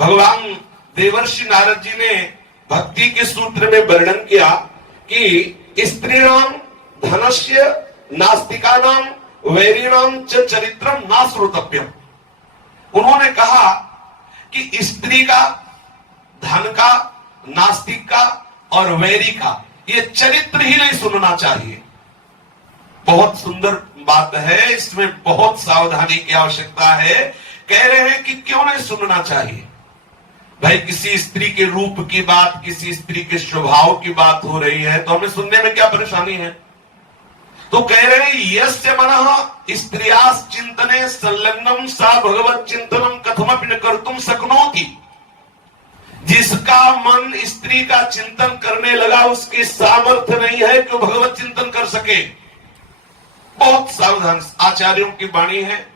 भगवान देवर्षि नारद जी ने भक्ति के सूत्र में वर्णन किया कि स्त्रीणाम धनस्य नास्तिकानाम वैरीणाम च चरित्रम ना श्रोतव्यम। उन्होंने कहा कि स्त्री का, धन का, नास्तिक का और वैरी का ये चरित्र ही नहीं सुनना चाहिए। बहुत सुंदर बात है, इसमें बहुत सावधानी की आवश्यकता है। कह रहे हैं कि क्यों नहीं सुनना चाहिए? भाई किसी स्त्री के रूप की बात, किसी स्त्री के स्वभाव की बात हो रही है तो हमें सुनने में क्या परेशानी है? तो कह रहे हैं यस्य मनः स्त्रियास चिंतने संलग्नम सा भगवत चिंतनम कथमपि न कर्तुम शक्नोति। जिसका मन स्त्री का चिंतन करने लगा उसकी सामर्थ्य नहीं है कि वो भगवत चिंतन कर सके। बहुत सावधान आचार्यों की वाणी है।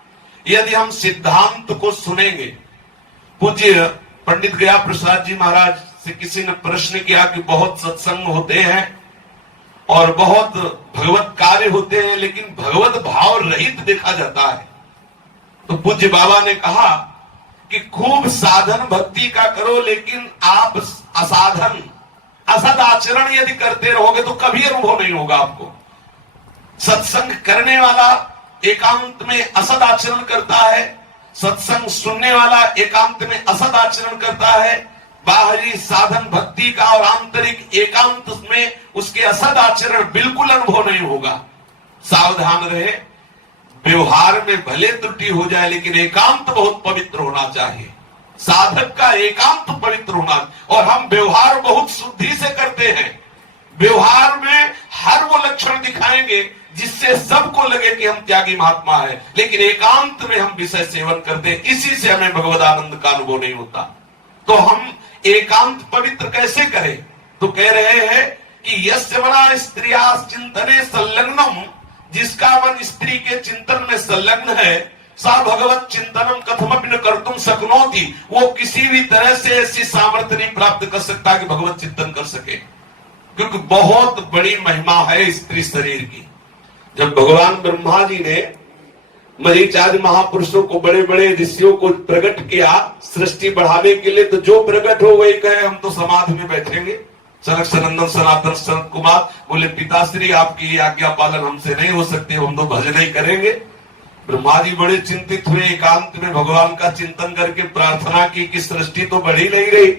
यदि हम सिद्धांत को सुनेंगे, पूज्य पंडित गया प्रसाद जी महाराज से किसी ने प्रश्न किया कि बहुत सत्संग होते हैं और बहुत भगवत कार्य होते हैं लेकिन भगवत भाव रहित देखा जाता है, तो पूज्य बाबा ने कहा कि खूब साधन भक्ति का करो लेकिन आप असाधन असद आचरण यदि करते रहोगे तो कभी अनुभव नहीं होगा आपको। सत्संग करने वाला एकांत में असद आचरण करता है, सत्संग सुनने वाला एकांत में असद आचरण करता है, बाहरी साधन भक्ति का और आंतरिक एकांत में उसके असद आचरण बिल्कुल अनुभव नहीं होगा। सावधान रहे, व्यवहार में भले त्रुटि हो जाए लेकिन एकांत बहुत पवित्र होना चाहिए। साधक का एकांत पवित्र होना, और हम व्यवहार बहुत शुद्धि से करते हैं। व्यवहार में हर वो लक्षण दिखाएंगे जिससे सबको लगे कि हम त्यागी महात्मा है, लेकिन एकांत में हम विषय सेवन करते हैं, इसी से हमें भगवद आनंद का अनुभव नहीं होता। तो हम एकांत पवित्र कैसे करें? तो कह रहे हैं कि यस्य मना स्त्रिया चिंतने संलग्नम, जिसका मन स्त्री के चिंतन में संलग्न है, सा भगवत चिंतनम कथमपि न कर्तुम शक्नोति, वो किसी भी तरह से ऐसी सामर्थ्य नहीं प्राप्त कर सकता कि भगवत चिंतन कर सके, क्योंकि बहुत बड़ी महिमा है स्त्री शरीर की। जब भगवान ब्रह्मा जी ने मरीचादि महापुरुषों को, बड़े बड़े ऋषियों को प्रकट किया सृष्टि बढ़ाने के लिए, तो जो प्रकट हो वही कहे हम तो समाधि में बैठेंगे। सनक सनंदन सनातन सनत कुमार बोले पिताश्री आपकी आज्ञा पालन हमसे नहीं हो सकती, हम तो भजन ही करेंगे। ब्रह्मा जी बड़े चिंतित हुए, एकांत में भगवान का चिंतन करके प्रार्थना की कि सृष्टि तो बढ़ ही नहीं रही।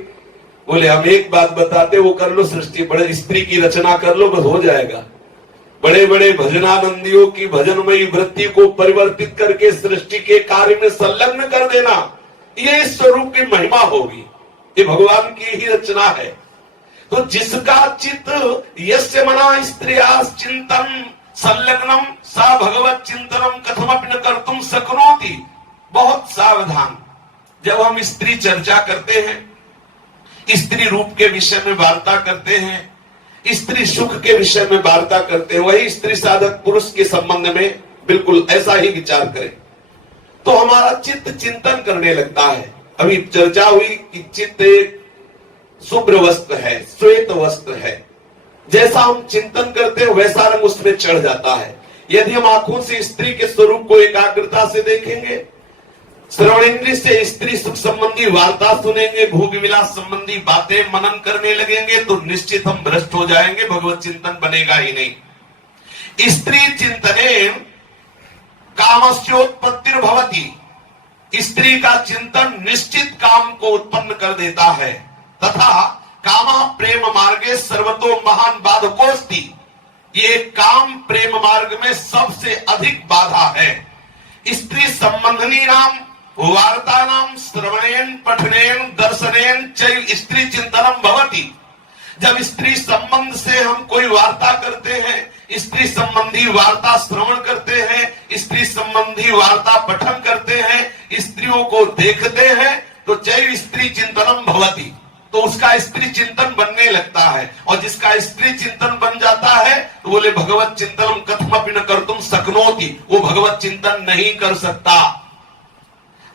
बोले हम एक बात बताते, वो कर लो, सृष्टि बड़े स्त्री की रचना कर लो, बस हो जाएगा। बड़े बड़े भजनानंदियों की भजनमयी वृत्ति को परिवर्तित करके सृष्टि के कार्य में संलग्न कर देना, ये इस स्वरूप की महिमा होगी, ये भगवान की ही रचना है। तो जिसका चित्त यस्य मना स्त्रिया चिंतन संलग्नम सा भगवत चिंतनम कथमपि न कर्तुम शक्नोति। बहुत सावधान, जब हम स्त्री चर्चा करते हैं, स्त्री रूप के विषय में वार्ता करते हैं, स्त्री सुख के विषय में वार्ता करते हैं, वही स्त्री साधक पुरुष के संबंध में बिल्कुल ऐसा ही विचार करें तो हमारा चित्त चिंतन करने लगता है। अभी चर्चा हुई कि चित्त एक शुभ्र वस्त्र है, श्वेत वस्त्र है, जैसा हम चिंतन करते हैं वैसा रंग उसमें चढ़ जाता है। यदि हम आंखों से स्त्री के स्वरूप को एकाग्रता से देखेंगे, श्रवणेन्द्रिय से स्त्री सुख संबंधी वार्ता सुनेंगे, भोग विलास संबंधी बातें मनन करने लगेंगे, तो निश्चित हम भ्रष्ट हो जाएंगे, भगवत चिंतन बनेगा ही नहीं। स्त्री चिंतने कामस्योत्पत्तिर्भवति, स्त्री का चिंतन निश्चित काम को उत्पन्न कर देता है। तथा कामः प्रेम मार्गे सर्वतो महान बाधकोस्ति, ये काम प्रेम मार्ग में सबसे अधिक बाधा है। स्त्री संबंधनी नाम वार्ता नाम श्रवणेन पठनेन दर्शनेन चैव स्त्री चिंतनम भवति। जब स्त्री संबंध से हम कोई वार्ता करते हैं, स्त्री संबंधी वार्ता श्रवण करते हैं, स्त्री संबंधी वार्ता पठन करते हैं, स्त्रियों को देखते हैं, तो चैव स्त्री चिंतनम भवति, तो उसका स्त्री चिंतन बनने लगता है। और जिसका स्त्री चिंतन बन जाता है तो बोले भगवत चिंतनम कथमपि न कर्तुम शक्नोति, वो भगवत चिंतन नहीं कर सकता।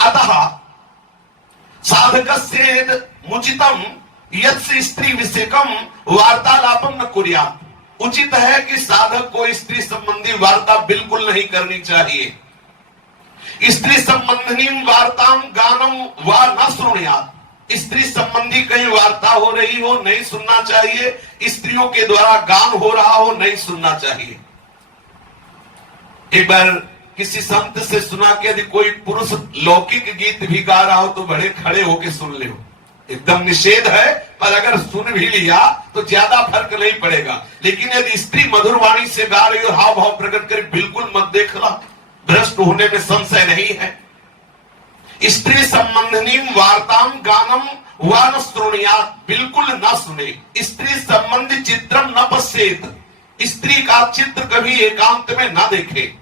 अतः साधकस्येद मुचितम यत्स स्त्री विषयकम वार्तालापम न कुर्यात्। उचित है कि साधक को स्त्री संबंधी वार्ता बिल्कुल नहीं करनी चाहिए। स्त्री संबंधी वार्ताम गानम वा न श्रुणुयात्, स्त्री संबंधी कहीं वार्ता हो रही हो, नहीं सुनना चाहिए। स्त्रियों के द्वारा गान हो रहा हो, नहीं सुनना चाहिए। एक बार किसी संत से सुना कि यदि कोई पुरुष लौकिक गीत भी गा रहा हो तो बड़े खड़े होके सुन ले। एकदम निषेध है, पर अगर सुन भी लिया तो ज्यादा फर्क नहीं पड़ेगा। लेकिन यदि स्त्री मधुर वाणी से गा रही हो, हाव भाव प्रकट कर, बिल्कुल मत देखना, भ्रष्ट होने में संशय नहीं है। स्त्री संबंधी वार्ताम गानम व न श्रोणियात, बिल्कुल न सुने। स्त्री संबंधी चित्रम न पश्येत, स्त्री का चित्र कभी एकांत में न देखे।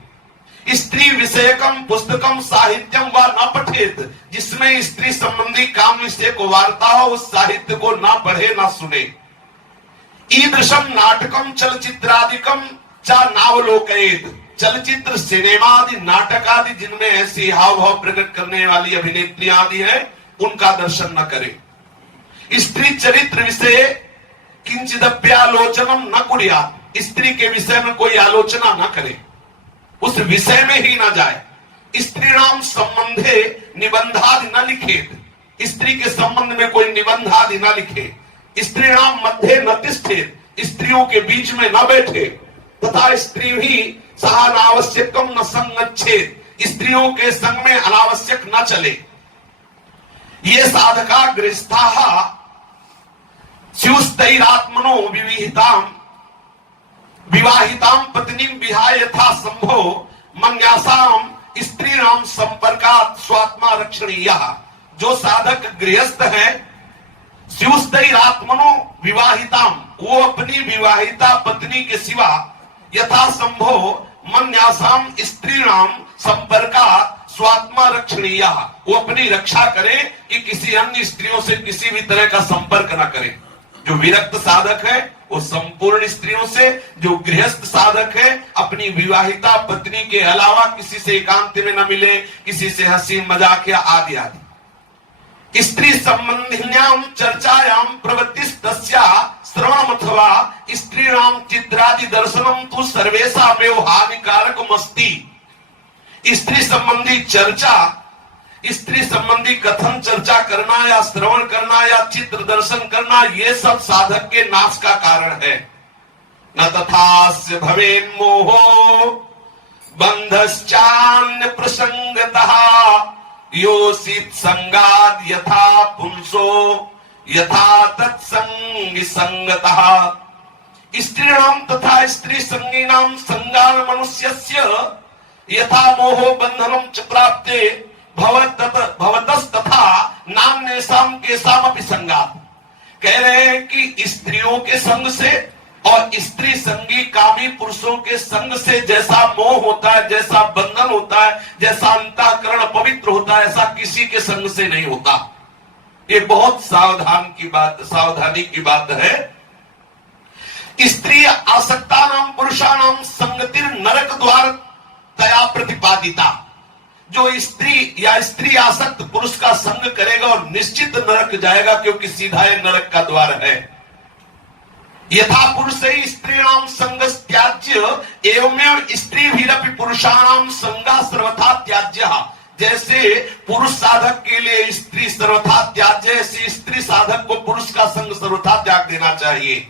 स्त्री विषयकम पुस्तकम साहित्यम व न पठेत, जिसमें स्त्री संबंधी काम विषय को वार्ता हो, उस साहित्य को न पढ़े न सुने। ईदृशम नाटकम चलचित्रादिकम चा नावलोकयेत, चलचित्र सिनेमा आदि नाटक आदि जिनमें ऐसी हाव भाव प्रकट करने वाली अभिनेत्रियां आदि है, उनका दर्शन न करे। स्त्री चरित्र विषय किंचिदप्यालोचनम न कुर्यात्, स्त्री के विषय में कोई आलोचना न करे, उस विषय में ही न जाए। स्त्री नाम संबंधे निबंधादि न लिखेत, स्त्री के संबंध में कोई निबंध आदि न लिखे। स्त्री नाम मध्य न तिष्ठेत, स्त्रियों के बीच में न बैठे। तथा स्त्री भी सहा अनावश्यकम न संगच्छेत, स्त्रियों के संग में अनावश्यक न चले। ये साधका गृहस्था स्युस्तैरात्मनो विवाहिताम पत्नीम विहाय यथा संभो मन्यासाम स्त्रीणाम संपर्कात् स्वात्मा रक्षणीयः। जो साधक गृहस्थ है, स्युस्तैरात्मनो विवाहिताम, वो अपनी विवाहिता पत्नी के सिवा यथा संभव मन्यासाम स्त्रीणाम संपर्कात् स्वात्मा रक्षणीयः, वो अपनी रक्षा करे कि किसी अन्य स्त्रियों से किसी भी तरह का संपर्क न करे। जो विरक्त साधक है वो संपूर्ण स्त्रियों से, जो गृहस्थ साधक है अपनी विवाहिता पत्नी के अलावा किसी से एकांत में न मिले, किसी से हंसी मजाक या आदि आदि। स्त्री संबंधिन्याम चर्चायाम प्रवृत्तिस्तस्या श्रवणम अथवा स्त्रीणाम चित्रादि दर्शनम तु सर्वेषामेव हानिकारकमस्ति। स्त्री संबंधी चर्चा, स्त्री संबंधी कथन चर्चा करना या श्रवण करना या चित्र दर्शन करना, ये सब साधक के नाश का कारण है। न तथास्य भवेन्मोहो बंधश्चान्य प्रसंगतः योषित संगाद यथा पुंसो यथा तत्संग संगतः। स्त्रीणाम तथा स्त्री संगीनाम संगान मनुष्यस्य यथा मोहो बंधनम च प्राप्ते भवतस्तथा नान्येषाम केषामपि संगात। कह रहे हैं कि स्त्रियों के संग से और स्त्री संगी कामी पुरुषों के संग से जैसा मोह होता है, जैसा बंधन होता है, जैसा अंतःकरण पवित्र होता है, ऐसा किसी के संग से नहीं होता। ये बहुत सावधानी की बात है। स्त्री आसक्ता नाम पुरुषाणाम संगतिर नरक द्वार तया प्रतिपादिता। जो स्त्री या स्त्री आसक्त पुरुष का संग करेगा और निश्चित नरक जाएगा, क्योंकि सीधा नरक का द्वार है। यथा पुरुष स्त्रीणाम संग त्याज्य एवमेव स्त्री भी पुरुषाणाम संगा सर्वथा त्याज्य। जैसे पुरुष साधक के लिए स्त्री सर्वथा त्याज्य, ऐसे स्त्री साधक को पुरुष का संग सर्वथा त्याग देना चाहिए।